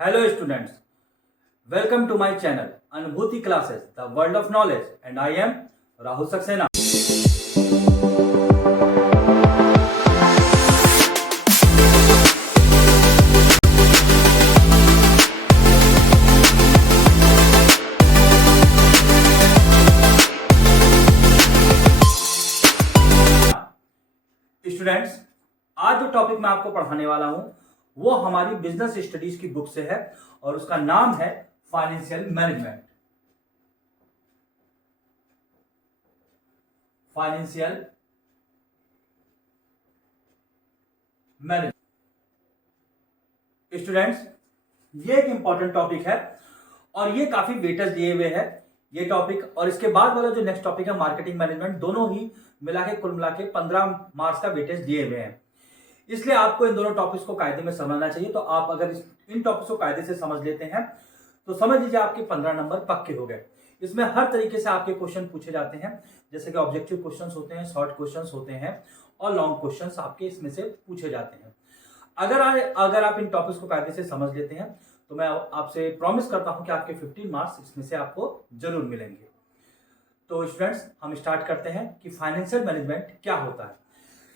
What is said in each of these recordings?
Hello students, welcome to my channel Anubhuti Classes, the world of knowledge, and I am Rahul Saxena. Students, आज जो topic मैं आपको पढ़ाने वाला हूं वो हमारी बिजनेस स्टडीज की बुक से है और उसका नाम है financial management. Financial management students, ये एक इंपॉर्टेंट टॉपिक है और ये काफी वेटेज दिए हुए है ये टॉपिक। और इसके बाद वाला जो नेक्स्ट टॉपिक है मार्केटिंग मैनेजमेंट, दोनों ही मिला के कुल मिला के 15 मार्क्स का वेटेज दिए हुए हैं। इसलिए आपको इन दोनों टॉपिक्स को कायदे में समझना चाहिए। तो आप अगर इन टॉपिक्स को कायदे से समझ लेते हैं तो समझ लीजिए आपके 15 नंबर पक्के हो गए। इसमें हर तरीके से आपके क्वेश्चन पूछे जाते हैं, जैसे कि ऑब्जेक्टिव क्वेश्चंस होते हैं, शॉर्ट क्वेश्चंस होते हैं और लॉन्ग क्वेश्चंस आपके इसमें से पूछे जाते हैं। अगर आप इन टॉपिक्स को कायदे से समझ लेते हैं तो मैं आपसे प्रॉमिस करता हूं कि आपके 15 मार्क्स इसमें से आपको जरूर मिलेंगे। तो स्टूडेंट्स, हम स्टार्ट करते हैं कि फाइनेंशियल मैनेजमेंट क्या होता है।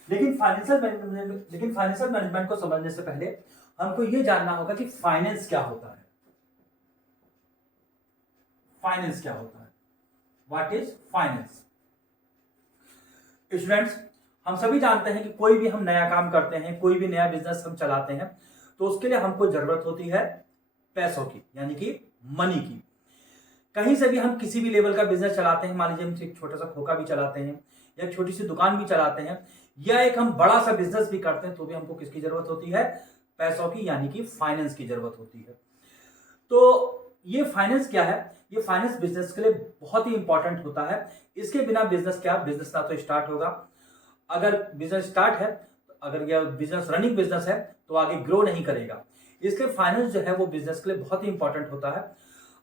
लेकिन फाइनेंशियल मैनेजमेंट को समझने से पहले हमको यह जानना होगा कि फाइनेंस क्या होता है। फाइनेंस क्या होता है? What is finance? स्टूडेंट्स, हम सभी जानते हैं कि कोई भी हम नया काम करते हैं, कोई भी नया बिजनेस हम चलाते हैं तो उसके लिए हमको जरूरत होती है पैसों की, यानी कि मनी की। कहीं से भी हम किसी भी लेवल का बिजनेस चलाते हैं, मान लीजिए हम एक छोटा सा खोखा भी चलाते हैं या एक छोटी सी दुकान भी चलाते हैं या एक हम बड़ा सा बिजनेस भी करते हैं, तो भी हमको किसकी जरूरत होती है? पैसों की, यानी कि फाइनेंस की जरूरत होती है। तो ये फाइनेंस क्या है? ये फाइनेंस बिजनेस के लिए बहुत ही इंपॉर्टेंट होता है। इसके बिना बिजनेस ना तो स्टार्ट होगा, अगर बिजनेस स्टार्ट है, अगर यह बिजनेस रनिंग बिजनेस है तो आगे ग्रो नहीं करेगा। इसलिए फाइनेंस जो है वो बिजनेस के लिए बहुत ही इंपॉर्टेंट होता है।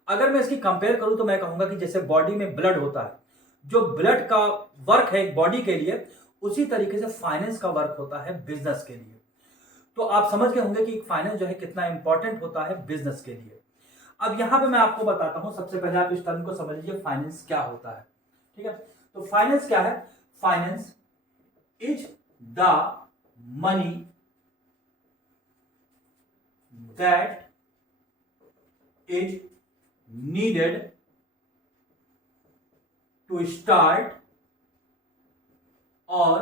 अगर मैं इसकी कंपेयर करूं तो मैं कहूंगा कि जैसे बॉडी में ब्लड होता है, जो ब्लड का वर्क है एक बॉडी के लिए, उसी तरीके से फाइनेंस का वर्क होता है बिजनेस के लिए। तो आप समझ गए होंगे कि फाइनेंस जो है कितना इंपॉर्टेंट होता है बिजनेस के लिए। अब यहां पे मैं आपको बताता हूं, सबसे पहले आप इस टर्म को समझ लीजिए, फाइनेंस क्या होता है। ठीक है, तो फाइनेंस क्या है? Finance is the money that is needed to start or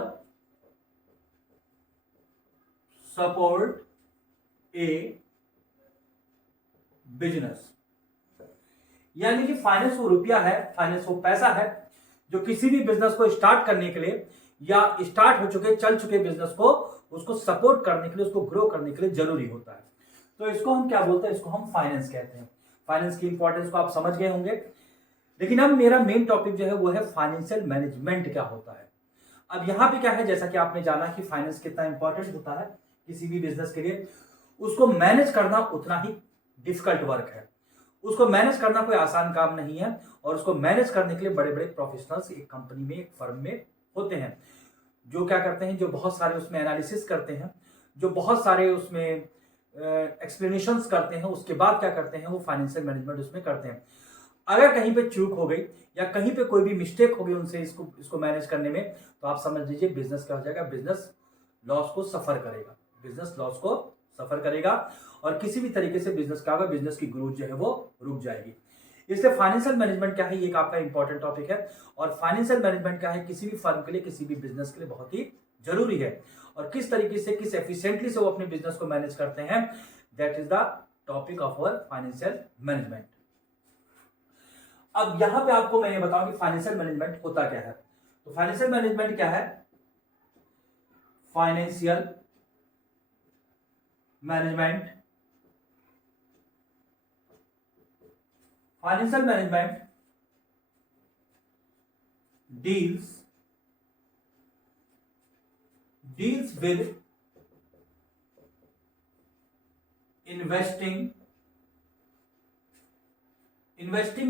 support a business। यानी कि फाइनेंस वो रुपया है, फाइनेंस वो पैसा है जो किसी भी बिजनेस को स्टार्ट करने के लिए या स्टार्ट हो चुके चल चुके बिजनेस को उसको सपोर्ट करने के लिए, उसको ग्रो करने के लिए जरूरी होता है। तो इसको हम क्या बोलते हैं? इसको हम फाइनेंस कहते हैं। फाइनेंस की इंपॉर्टेंस को आप समझ गए होंगे। लेकिन अब मेरा मेन टॉपिक जो है वो है फाइनेंशियल मैनेजमेंट क्या होता है। अब यहां पे क्या है, जैसा कि आपने जाना कि फाइनेंस कितना इंपॉर्टेंट होता है किसी भी बिजनेस के लिए, उसको मैनेज करना उतना ही डिफिकल्ट वर्क है। उसको मैनेज करना कोई आसान काम नहीं है और उसको मैनेज करने के लिए बड़े बड़े प्रोफेशनल्स एक कंपनी में, एक फर्म में होते हैं, जो क्या करते हैं, जो बहुत सारे उसमें एनालिसिस करते हैं, जो बहुत सारे उसमें एक्सप्लेनेशंस करते हैं, उसके बाद क्या करते हैं, वो फाइनेंशियल मैनेजमेंट उसमें करते हैं। अगर कहीं पे चूक हो गई या कहीं पे कोई भी मिस्टेक हो गई उनसे इसको मैनेज करने में, तो आप समझ लीजिए बिजनेस क्या हो जाएगा? बिजनेस लॉस को सफर करेगा, बिजनेस लॉस को सफर करेगा और किसी भी तरीके से बिजनेस का बिजनेस की ग्रोथ जो है वो रुक जाएगी। इसलिए फाइनेंशियल मैनेजमेंट क्या है, ये एक आपका इंपॉर्टेंट टॉपिक है। और फाइनेंशियल मैनेजमेंट क्या है, किसी भी फर्म के लिए, किसी भी बिजनेस के लिए बहुत ही जरूरी है। और किस तरीके से, किस एफिशिएंटली से वो अपने बिजनेस को मैनेज करते हैं, that is the topic of our financial management. अब यहां पे आपको मैं ये बताऊं कि फाइनेंशियल मैनेजमेंट होता क्या है। तो फाइनेंशियल मैनेजमेंट क्या है? Financial management deals with investing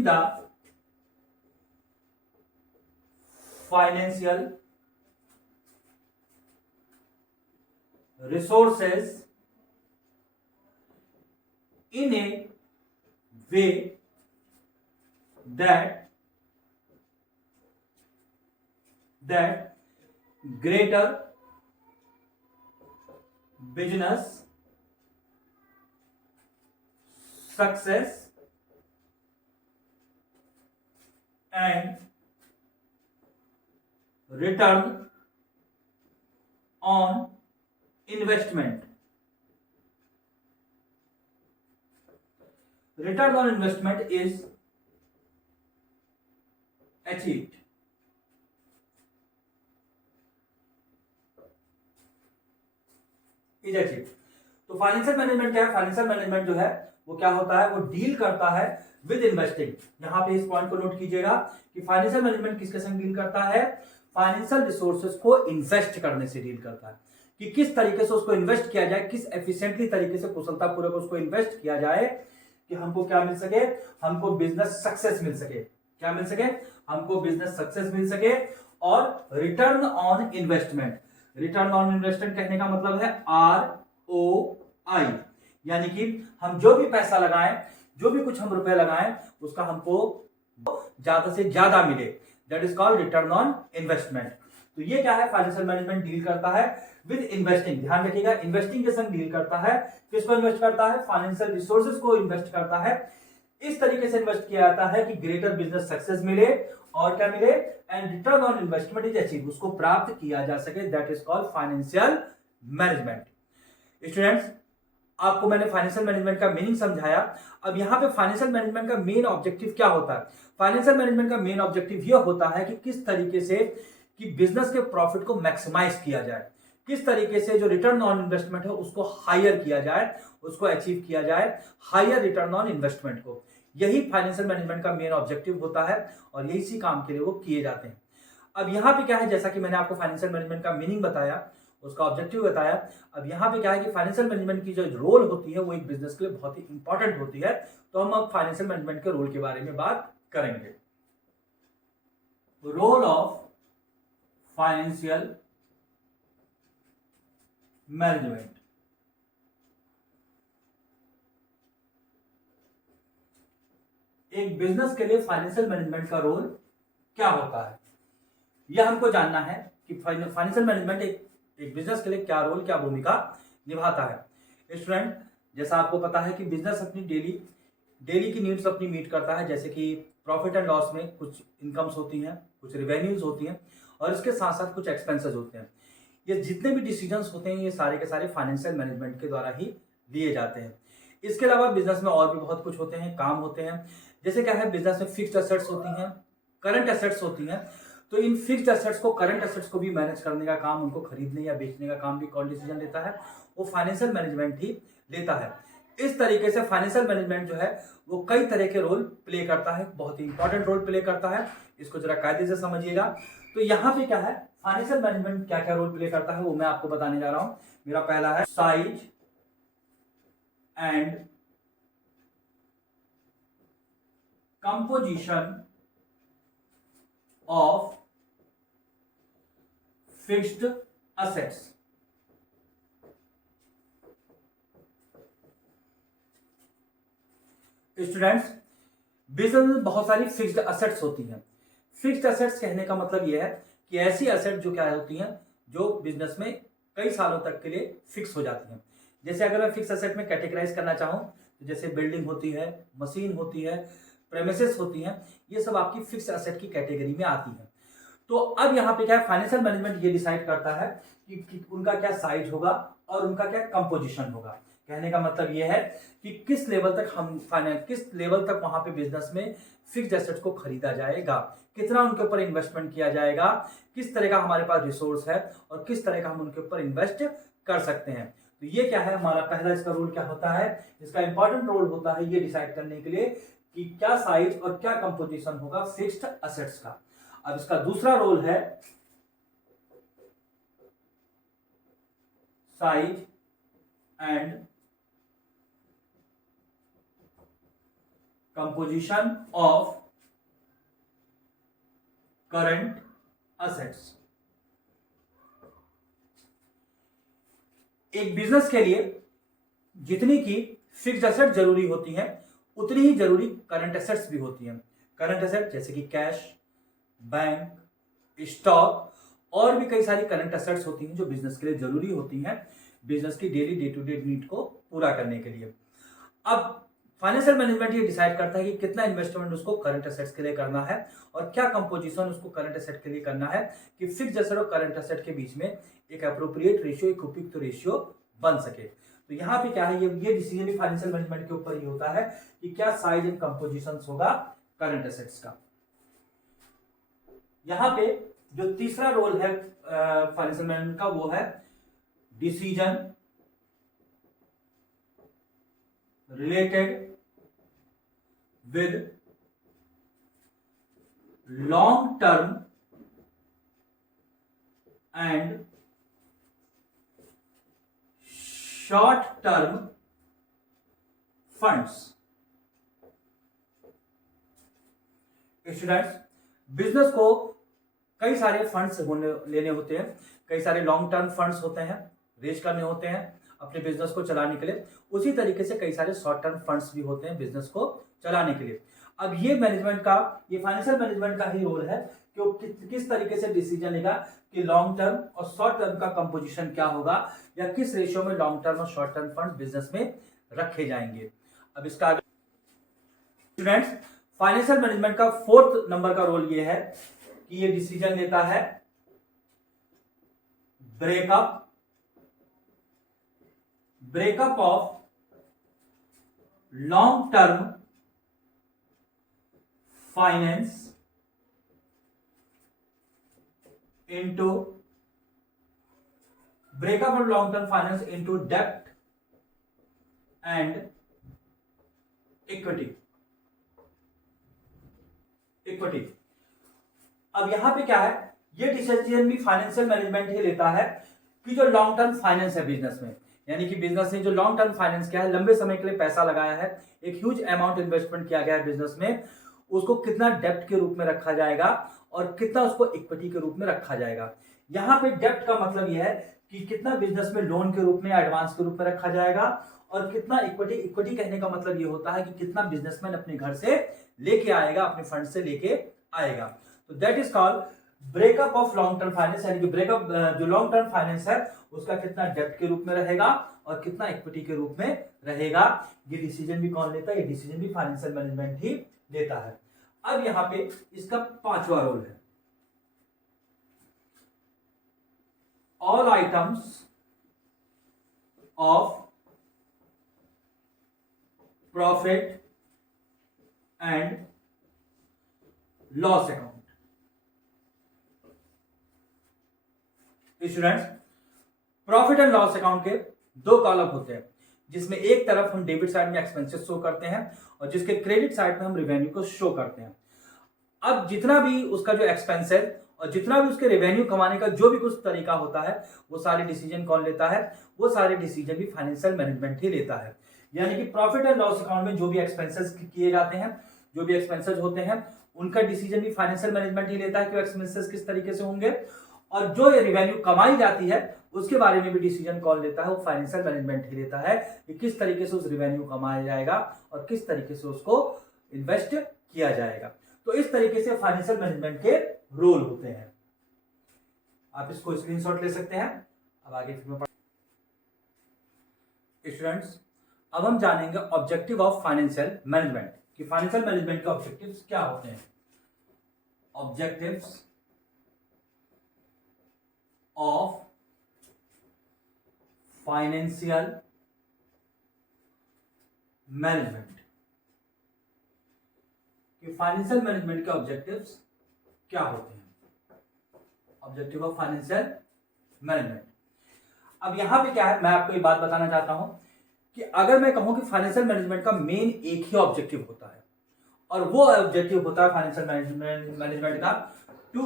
the financial resources in a way that greater business success and return on investment. Return on investment is achieved. तो फाइनेंशियल मैनेजमेंट क्या है? फाइनेंशियल मैनेजमेंट जो है वो क्या होता है? वो डील करता है विद इन्वेस्टिंग। यहां पे इस पॉइंट को नोट कीजिएगा कि फाइनेंशियल मैनेजमेंट किसके संग डील करता है? फाइनेंशियल रिसोर्सेज को इन्वेस्ट करने से डील करता है कि किस तरीके से उसको इन्वेस्ट किया जाए, किस एफिशिएंटली तरीके से कुशलतापूर्वक उसको इन्वेस्ट किया जाए कि हमको क्या मिल सके? हमको बिजनेस सक्सेस मिल सके। क्या मिल सके? हमको बिजनेस सक्सेस मिल सके और return on investment. Return on investment कहने का मतलब है ROI, यानी कि हम जो भी पैसा लगाएं, जो भी कुछ हम रुपए लगाएं, उसका हमको ज्यादा से ज्यादा मिले। That is called return on investment. तो ये क्या है? फाइनेंशियल मैनेजमेंट डील करता है विद इन्वेस्टिंग। ध्यान रखिएगा, इन्वेस्टिंग के संग डील करता है। किसको इन्वेस्ट करता है? फाइनेंशियल रिसोर्सेज को इन्वेस्ट करता है। इस तरीके से इन्वेस्ट किया जाता है कि ग्रेटर बिजनेस सक्सेस मिले और क्या मिले? And return on investment is achieve, उसको प्राप्त किया जा सके। That is called financial management. Students, आपको मैंने फाइनेंशियल मैनेजमेंट का मीनिंग समझाया। अब यहां पे फाइनेंशियल मैनेजमेंट का मेन ऑब्जेक्टिव क्या होता है? फाइनेंशियल मैनेजमेंट का मेन ऑब्जेक्टिव यह होता है कि किस तरीके से कि बिजनेस के प्रॉफिट को मैक्सिमाइज किया जाए, किस तरीके से जो रिटर्न ऑन इन्वेस्टमेंट है उसको हायर किया जाए, उसको अचीव किया जाए, हायर रिटर्न ऑन इन्वेस्टमेंट को। यही फाइनेंशियल मैनेजमेंट का मेन ऑब्जेक्टिव होता है और यही इसी काम के लिए वो किए जाते हैं। अब यहाँ पे क्या है, जैसा कि मैंने आपको फाइनेंशियल मैनेजमेंट का मीनिंग बताया, उसका ऑब्जेक्टिव बताया। अब यहाँ पे क्या है कि फाइनेंशियल मैनेजमेंट की जो रोल होती है वो एक बिजनेस के लिए बहुत ही इंपॉर्टेंट होती है। तो हम अब फाइनेंशियल मैनेजमेंट के रोल के बारे में बात करेंगे। Role of financial management. एक बिजनेस के लिए फाइनेंशियल मैनेजमेंट का रोल क्या होता है, यह हमको जानना है कि फाइनेंशियल मैनेजमेंट एक बिजनेस के लिए क्या रोल, क्या भूमिका निभाता है। स्टूडेंट, जैसा आपको पता है कि बिजनेस अपनी डेली की नीड्स अपनी मीट करता है, जैसे कि प्रॉफिट एंड लॉस में कुछ इनकम्स होती हैं, कुछ रेवेन्यूज होती हैं और इसके साथ साथ कुछ एक्सपेंसेस होते हैं। ये जितने भी डिसीजंस होते हैं ये सारे के सारे फाइनेंशियल मैनेजमेंट के द्वारा ही लिए जाते हैं। इसके अलावा बिजनेस में और भी बहुत कुछ होते हैं, काम होते हैं। जैसे क्या है, बिजनेस में फिक्स्ड एसेट्स होती हैं, करंट एसेट्स होती हैं। तो इन फिक्स्ड एसेट्स को, करंट एसेट्स को भी मैनेज करने का काम, उनको खरीदने या बेचने का काम भी कौन डिसीजन लेता है? वो फाइनेंशियल मैनेजमेंट ही लेता है। इस तरीके से फाइनेंशियल मैनेजमेंट जो है वो कई तरह के रोल प्ले करता है, बहुत ही इंपॉर्टेंट रोल प्ले करता है। इसको जरा कायदे से समझिएगा। तो यहाँ पे क्या है, फाइनेंशियल मैनेजमेंट क्या क्या रोल प्ले करता है वो मैं आपको बताने जा रहा हूं। मेरा पहला है size and composition of fixed assets. Students, business में बहुत सारी फिक्स्ड असेट्स होती हैं। फिक्स्ड असेट्स कहने का मतलब यह है कि ऐसी असेट जो क्या होती हैं, जो बिजनेस में कई सालों तक के लिए फिक्स हो जाती हैं। जैसे अगर मैं फिक्स असेट में कैटेगराइज करना चाहूं तो जैसे बिल्डिंग होती है, मशीन होती है, प्रेमिसेस होती हैं, ये सब आपकी फिक्स असेट की कैटेगरी में आती है। तो अब यहाँ पे क्या है, फाइनेंशियल मैनेजमेंट ये डिसाइड करता है कि उनका क्या साइज होगा और उनका क्या कंपोजिशन होगा। कहने का मतलब ये है कि किस लेवल तक वहां पे बिजनेस में फिक्स्ड एसेट्स को खरीदा जाएगा, कितना उनके ऊपर इन्वेस्टमेंट किया जाएगा, किस तरह का हमारे पास रिसोर्स है और किस तरह का हम उनके ऊपर इन्वेस्ट कर सकते हैं। तो ये क्या है, हमारा पहला इसका रोल क्या होता है, इसका इंपॉर्टेंट रोल होता है ये डिसाइड करने के लिए कि क्या साइज और क्या कंपोजिशन होगा फिक्स्ड असेट्स का। अब इसका दूसरा रोल है size and composition of current assets. एक बिजनेस के लिए जितनी की फिक्स्ड एसेट जरूरी होती हैं, उतनी ही जरूरी करंट एसेट्स भी होती हैं। करंट एसेट जैसे कि कैश, बैंक, स्टॉक और भी कई सारी करंट एसेट्स होती हैं जो बिजनेस के लिए जरूरी होती हैं, बिजनेस की daily day to day need को पूरा करने के लिए। अब फाइनेंशियल मैनेजमेंट ये डिसाइड करता है कि कितना इन्वेस्टमेंट उसको करंट एसेट्स के लिए करना है और क्या कंपोजिशन उसको करंट एसेट के लिए करना है कि फिक्स्ड एसेट और करंट एसेट के बीच में एक अप्रोप्रिएट रेशियो, एक उपयुक्त रेशियो बन सके। तो यहाँ पे क्या है, ये डिसीजन भी फाइनेंशियल मैनेजमेंट के ऊपर ही होता है कि क्या साइज एंड कंपोजिशन होगा करंट एसेट्स का। यहाँ पे जो तीसरा रोल है फाइनेंशियल मैनेजमेंट का वो है decision related with long term and short term funds। Students, business को कई सारे फंड्स लेने होते हैं, कई सारे लॉन्ग टर्म फंड्स होते हैं, रेज करने होते हैं अपने बिजनेस को चलाने के लिए। उसी तरीके से कई सारे शॉर्ट टर्म फंड्स भी होते हैं बिजनेस को चलाने के लिए। अब ये मैनेजमेंट का, ये फाइनेंशियल मैनेजमेंट का ही रोल है कि वो किस तरीके से डिसीजन लेगा कि लॉन्ग टर्म और शॉर्ट टर्म का कंपोजिशन क्या होगा या किस रेशियो में लॉन्ग टर्म और शॉर्ट टर्म फंड बिजनेस में रखे जाएंगे। अब इसका स्टूडेंट्स, फाइनेंशियल मैनेजमेंट का 4th नंबर का रोल ये है कि ये डिसीजन लेता है breakup of long term finance into breakup of long term finance into debt and equity। अब यहां पे क्या है, ये डिसीजन भी फाइनेंशियल मैनेजमेंट ही लेता है कि जो लॉन्ग टर्म फाइनेंस है बिजनेस में, यानी कि बिजनेस ने जो लॉन्ग टर्म फाइनेंस किया है, लंबे समय के लिए पैसा लगाया है, एक ह्यूज अमाउंट इन्वेस्टमेंट किया गया है बिजनेस में, उसको कितना डेप्ट के रूप में रखा जाएगा और कितना उसको इक्विटी के रूप में रखा जाएगा। यहां पे डेप्ट का मतलब यह है कि कितना बिजनेस में लोन के रूप में, एडवांस के रूप में रखा जाएगा और कितना इक्विटी। इक्विटी कहने का मतलब यह होता है कि कितना बिजनेसमैन अपने घर से लेके आएगा, अपने फंड से लेके आएगा। तो that is called breakup of long term finance, यानी कि ब्रेकअप जो लॉन्ग टर्म फाइनेंस है उसका कितना डेप्ट के रूप में रहेगा और कितना इक्विटी के रूप में रहेगा। ये डिसीजन भी कौन लेता है, ये डिसीजन भी फाइनेंशियल मैनेजमेंट ही लेता है। अब यहां पे इसका 5वां रोल है, all items of profit and loss account. Students, profit and loss account के 2 कॉलम होते हैं, जिसमें एक तरफ हम डेबिट साइड में एक्सपेंसेस शो करते हैं और जिसके क्रेडिट साइड में हम रेवेन्यू को शो करते हैं। अब जितना भी उसका जो एक्सपेंस है और जितना भी उसके रेवेन्यू कमाने का जो भी कुछ तरीका होता है, वो सारे डिसीजन कौन लेता है, वो सारे डिसीजन भी फाइनेंशियल मैनेजमेंट ही लेता है। यानी कि प्रॉफिट एंड लॉस अकाउंट में जो भी एक्सपेंसेस किए जाते हैं, जो भी एक्सपेंसेस होते हैं, उनका डिसीजन भी फाइनेंशियल मैनेजमेंट ही लेता है कि एक्सपेंसेस किस तरीके से होंगे, और जो रेवेन्यू कमाई जाती है उसके बारे में भी डिसीजन कौन लेता है, वो फाइनेंशियल मैनेजमेंट ही लेता है कि किस तरीके से उस रेवेन्यू कमाया जाएगा और किस तरीके से उसको इन्वेस्ट किया जाएगा। तो इस तरीके से फाइनेंशियल मैनेजमेंट के रोल होते हैं। आप इसको स्क्रीनशॉट ले सकते हैं। अब आगे स्टूडेंट्स, अब हम जानेंगे ऑब्जेक्टिव ऑफ फाइनेंशियल मैनेजमेंट कि फाइनेंशियल मैनेजमेंट के ऑब्जेक्टिव्स क्या होते हैं। ऑब्जेक्टिव्स ऑफ फाइनेंशियल मैनेजमेंट, कि फाइनेंशियल मैनेजमेंट के ऑब्जेक्टिव्स क्या होते हैं। Objective of financial management. अब यहां पे क्या है, मैं आपको एक बात बताना चाहता हूं कि अगर मैं कहूं कि फाइनेंशियल मैनेजमेंट का मेन एक ही ऑब्जेक्टिव होता है और वो ऑब्जेक्टिव होता है फाइनेंशियल मैनेजमेंट का to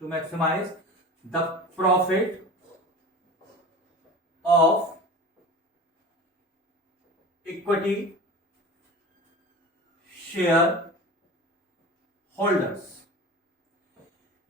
maximise the profit of equity share holders.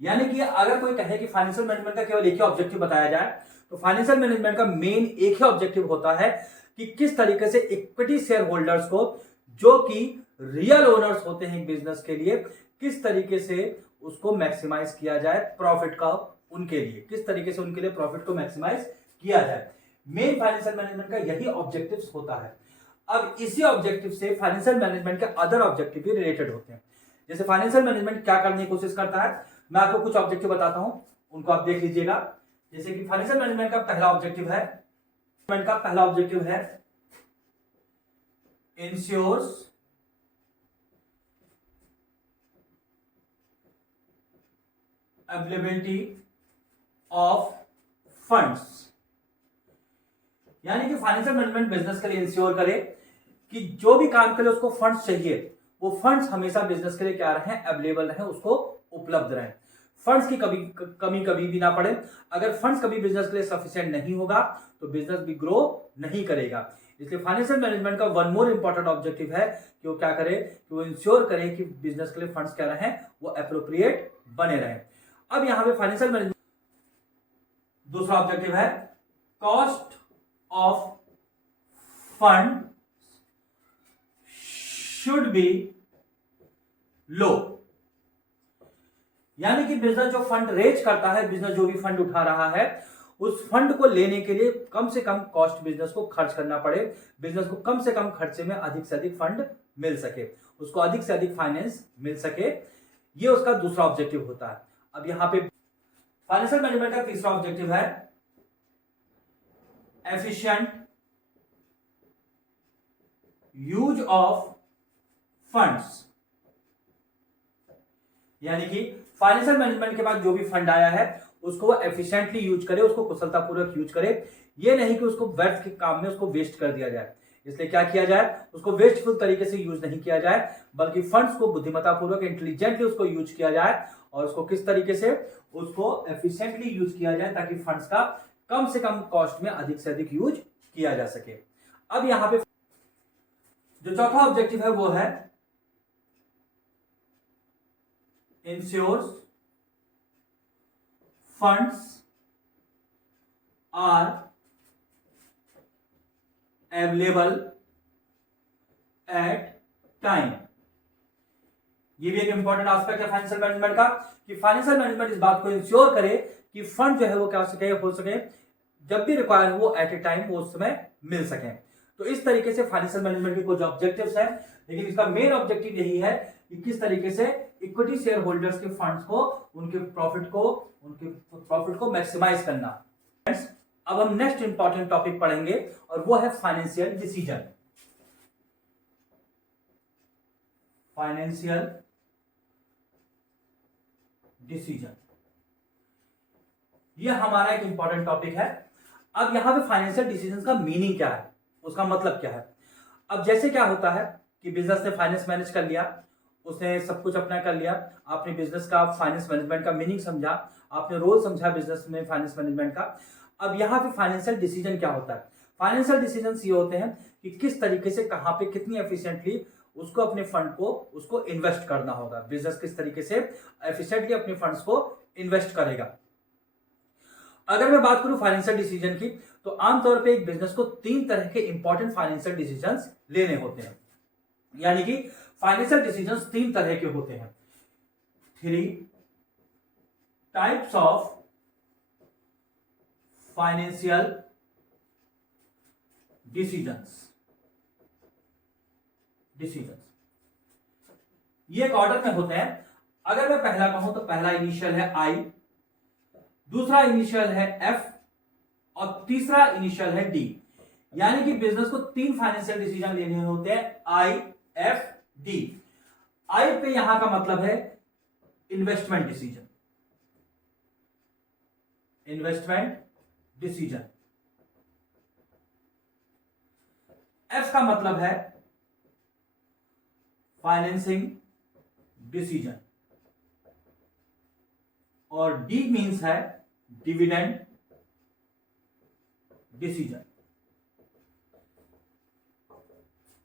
यानी कि अगर कोई कहे कि फाइनेंशियल मैनेजमेंट का केवल एक ही ऑब्जेक्टिव बताया जाए तो फाइनेंशियल मैनेजमेंट का मेन एक ही ऑब्जेक्टिव होता है कि किस तरीके से इक्विटी शेयर होल्डर्स को, जो कि रियल ओनर्स होते हैं बिजनेस के लिए, किस तरीके से उसको मैक्सिमाइज किया जाए प्रॉफिट का, उनके लिए किस तरीके से उनके लिए प्रॉफिट को मैक्सिमाइज किया जाए। मेन फाइनेंशियल मैनेजमेंट का यही ऑब्जेक्टिव होता है। अब इसी ऑब्जेक्टिव से फाइनेंशियल मैनेजमेंट के अदर ऑब्जेक्टिव भी रिलेटेड होते हैं। जैसे फाइनेंशियल मैनेजमेंट क्या करने की कोशिश करता है, मैं आपको कुछ ऑब्जेक्टिव बताता हूं, उनको आप देख लीजिएगा। जैसे कि फाइनेंशियल मैनेजमेंट का पहला ऑब्जेक्टिव है इंश्योर्स अवेलेबिलिटी ऑफ फंड्स। यानी कि फाइनेंशियल मैनेजमेंट बिजनेस के लिए इंश्योर करे कि जो भी काम के लिए उसको फंड्स चाहिए, वो फंड्स हमेशा बिजनेस के लिए क्या रहे, अवेलेबल रहे, उसको उपलब्ध रहे। फंड्स की कमी कभी भी ना पड़े। अगर फंड्स कभी बिजनेस के लिए सफिशिएंट नहीं होगा तो बिजनेस भी ग्रो नहीं करेगा। इसलिए फाइनेंशियल मैनेजमेंट का वन मोर इंपॉर्टेंट ऑब्जेक्टिव है कि वो क्या करे, कि वो इंश्योर करे कि बिजनेस के लिए फंड्स क्या रहे, वो एप्रोप्रिएट बने रहे। अब यहां पे फाइनेंशियल मैनेजमेंट दूसरा ऑब्जेक्टिव है cost of fund should be low. यानी कि बिजनेस जो फंड रेज करता है, बिजनेस जो भी फंड उठा रहा है, उस फंड को लेने के लिए कम से कम कॉस्ट बिजनेस को खर्च करना पड़े, बिजनेस को कम से कम खर्चे में अधिक से अधिक फंड मिल सके, उसको अधिक से अधिक फाइनेंस मिल सके। ये उसका दूसरा ऑब्जेक्टिव होता है। अब यहां पे फाइनेंशियल मैनेजमेंट का तीसरा ऑब्जेक्टिव है एफिशिएंट यूज ऑफ फंड्स। यानी कि फाइनेंशियल मैनेजमेंट के बाद जो भी फंड आया है उसको वो एफिशिएंटली यूज करे, उसको कुशलतापूर्वक यूज करे। ये नहीं कि उसको व्यर्थ के काम में उसको वेस्ट कर दिया जाए। इसलिए क्या किया जाए, उसको वेस्टफुल तरीके से यूज नहीं किया जाए, बल्कि फंड्स को बुद्धिमत्तापूर्वक इंटेलिजेंटली उसको यूज किया जाए, और उसको किस तरीके से, उसको एफिशिएंटली यूज किया जाए ताकि फंड्स का कम से कम कॉस्ट में अधिक से अधिक यूज किया जा सके। अब यहां पे जो चौथा ऑब्जेक्टिव है वो है ensures funds are available at time। ये भी एक इंपॉर्टेंट एस्पेक्ट है फाइनेंशियल मैनेजमेंट का, कि फाइनेंशियल मैनेजमेंट इस बात को इंश्योर करे कि फंड जो है वो क्या हो सके, जब भी रिक्वायर हो एट ए टाइम वो उस समय मिल सके। तो इस तरीके से फाइनेंशियल मैनेजमेंट के कुछ ऑब्जेक्टिव्स हैं, लेकिन इसका मेन ऑब्जेक्टिव यही है कि किस तरीके से इक्विटी शेयर होल्डर्स के फंड्स को, उनके प्रॉफिट को मैक्सिमाइज करना। अब हम नेक्स्ट इंपॉर्टेंट टॉपिक पढ़ेंगे और वो है फाइनेंशियल डिसीजन। फाइनेंशियल डिसीजन ये हमारा एक इंपॉर्टेंट टॉपिक है। अब यहां पे फाइनेंशियल डिसीजन का मीनिंग क्या है, उसका मतलब क्या है। अब जैसे क्या होता है कि बिजनेस ने फाइनेंस मैनेज कर लिया, उसने सब कुछ अपना कर लिया, आपने बिजनेस का फाइनेंस मैनेजमेंट का मीनिंग समझा, आपने रोल समझा बिजनेस में फाइनेंस मैनेजमेंट का। अब यहाँ पे फाइनेंशियल डिसीजन क्या होता है, फाइनेंशियल डिसीजन ये होते हैं कि किस तरीके से, कहां पे, कितनी एफिशिएंटली उसको अपने फंड को उसको इन्वेस्ट करना होगा। बिजनेस किस तरीके से एफिशिएंटली अपने फंड्स को इन्वेस्ट करेगा। अगर मैं बात करूं फाइनेंशियल डिसीजन की, तो आमतौर पे एक बिजनेस को 3 तरह के इंपॉर्टेंट फाइनेंशियल डिसीजंस लेने होते हैं। यानी कि फाइनेंशियल डिसीजंस 3 तरह के होते हैं। 3 टाइप्स ऑफ फाइनेंशियल डिसीजंस। ये एक ऑर्डर में होते हैं। अगर मैं पहला कहूं तो पहला इनिशियल है आई, दूसरा इनिशियल है एफ और तीसरा इनिशियल है डी। यानी कि बिजनेस को 3 फाइनेंशियल डिसीजन लेने होते हैं, आई, एफ, डी। आई पे यहां का मतलब है इन्वेस्टमेंट डिसीजन, एफ का मतलब है फाइनेंसिंग डिसीजन, और डी मींस है डिविडेंड डिसीजन।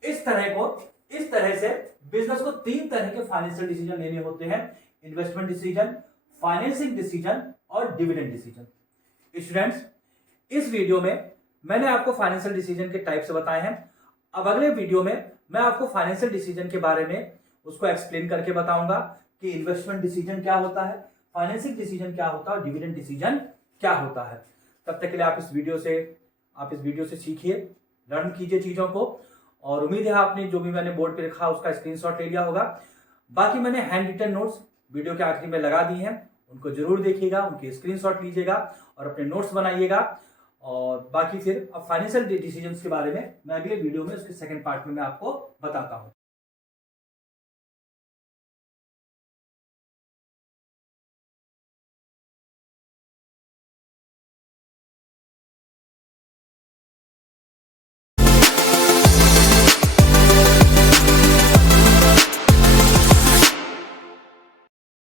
इस तरह से बिजनेस को 3 तरह के फाइनेंशियल डिसीजन लेने होते हैं, इन्वेस्टमेंट डिसीजन, फाइनेंसिंग डिसीजन और डिविडेंड डिसीजन। स्टूडेंट्स, इस वीडियो में मैंने आपको फाइनेंशियल डिसीजन के टाइप्स बताए हैं। अब अगले वीडियो में मैं आपको फाइनेंशियल डिसीजन के बारे में उसको एक्सप्लेन करके बताऊंगा कि इन्वेस्टमेंट डिसीजन क्या होता है, फाइनेंशियल डिसीजन क्या होता है और डिविडेंड डिसीजन क्या होता है। तब तक के लिए आप इस वीडियो से सीखिए, लर्न कीजिए चीजों को, और उम्मीद है आपने जो भी मैंने बोर्ड पे लिखा उसका स्क्रीनशॉट ले लिया होगा। बाकी मैंने हैंड रिटन नोट्स वीडियो के आखिरी में लगा दी हैं, उनको जरूर देखिएगा, उनके स्क्रीनशॉट लीजिएगा और अपने नोट्स बनाइएगा। और बाकी फिर अब फाइनेंशियल डिसीजंस के बारे में मैं अगले वीडियो में उसके सेकंड पार्ट में मैं आपको बताता हूं।